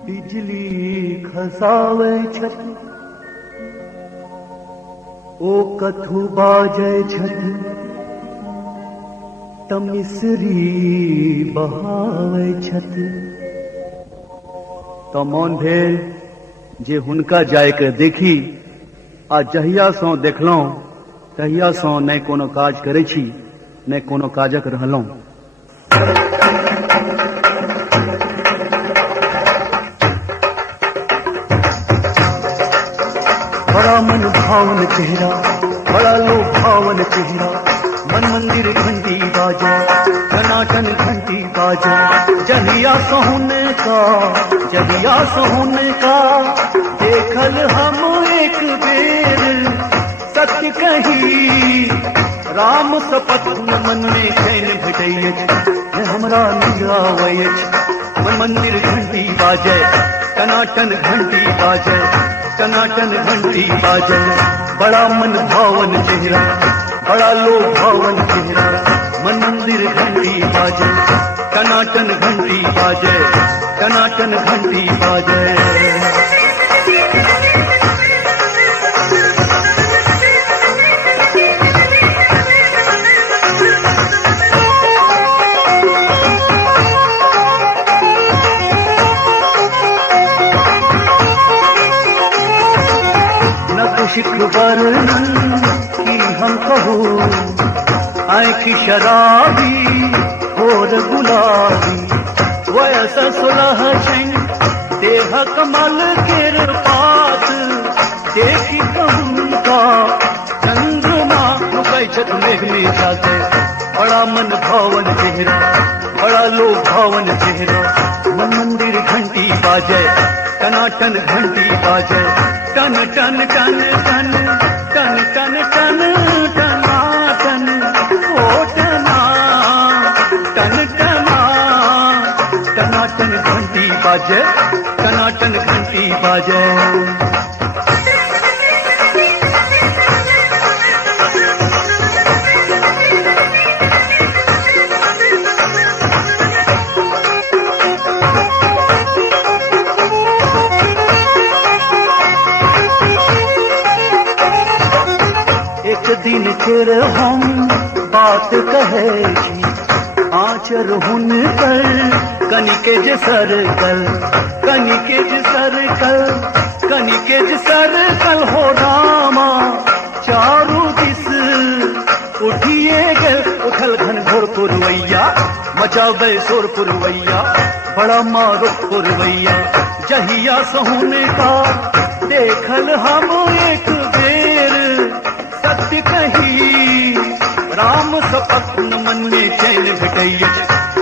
बिजली खसावे छत ओ कथु बाजे छत तमिसरी बहावे छत। तो मौन भेल जे हुनका जाय के देखी आ जहिया सो देखलौं तहिया सो नै कोनो काज करै छी नै कोनो काजक रहलौं। बड़ा मन भावन चेहरा, बड़ा लोभावन चेहरा, मन मंदिर घंटी बाजे, टनाटन घंटी बाजे, जहिया सोहने का, जहिया सोहने का, देखल हम एक बेर सत्य कही, राम सपत मन में चैन भेटैत हमरा निंद आबैत। मन मंदिर घंटी बाजे, टनाटन घंटी बाजे, टनाटन घंटी बाजे, बड़ा मन भावन चेहरा, बड़ा लोभावन चेहरा, मन मंदिर घंटी बाजे, टनाटन घंटी बाजे, टनाटन घंटी बाजे। शिक्र वर्णन की हम कहो, आँखी शराबी और गुलाबी, वैसा सुलहशन देह कमल केर पात, देखी कहूँ का चंद्रमा नुकै छत मेघ में जाते। बड़ा मन भावन चेहरा, बड़ा लोभावन चेहरा, मन मंदिर घंटी बाजे, टनाटन घंटी बाजे, टन टन टन टन टन टन टन टनाटन ओ टना टन टना, टनाटन घंटी बाजे, टनाटन घंटी बाजे। दिन फिर हम बात कहेगी, आचर हुन कर कनिके जसर कल, कनिके जसर कल, कनिके जसर कल हो रामा, चारों दिस उठिए गल, उठल घन घोर पुरवैया, मचावे शोर पुरवैया, बड़ा मारो पुरवैया, जहिया सोहने का देखल हम एक बेर सत्य कही, राम सपत्न मन में चैन भेटैत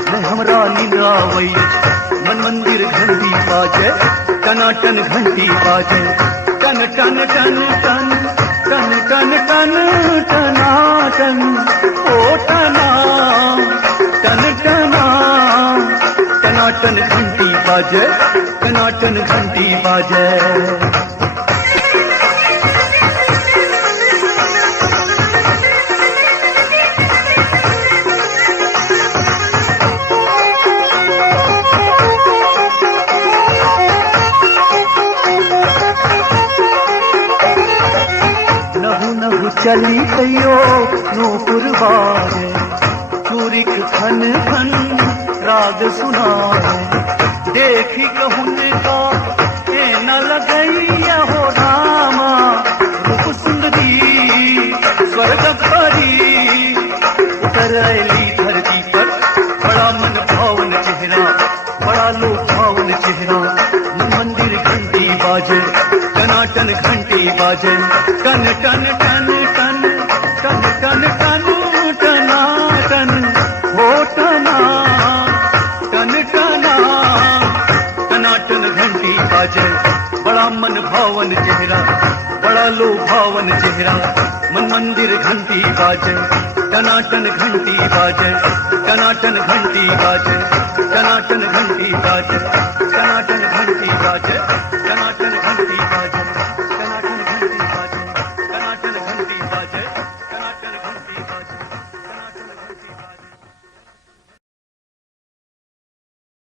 न हमरा नींद आबैत। मन मंदिर घंटी बाजे, टनाटन घंटी बाजे, टन टन टन टन टन टन टन टनाटन ओ टना टन टना, टनाटन घंटी बाजे, टनाटन घंटी बाजे। चली कयो नूपुर बाजे, चूरिक खन खन राग सुनाए, देखी कहूँ का ए न लगैया हो रामा, रूप सुंदरी स्वर्ग परी उतर अली धरती पर। बड़ा मन भावन चेहरा, बड़ा लोभावन चेहरा, मंदिर घंटी बाजे, टनाटन घंटी बाजे, टन टन टन टन टन टन टन टनाटन हो टना टन टना, टनाटन घंटी बाजे, बड़ा मन भावन चेहरा, बड़ा लोभावन चेहरा, मन मंदिर घंटी बाजे, टनाटन घंटी बाजे, टनाटन घंटी बाजे, टनाटन घंटी बाजे।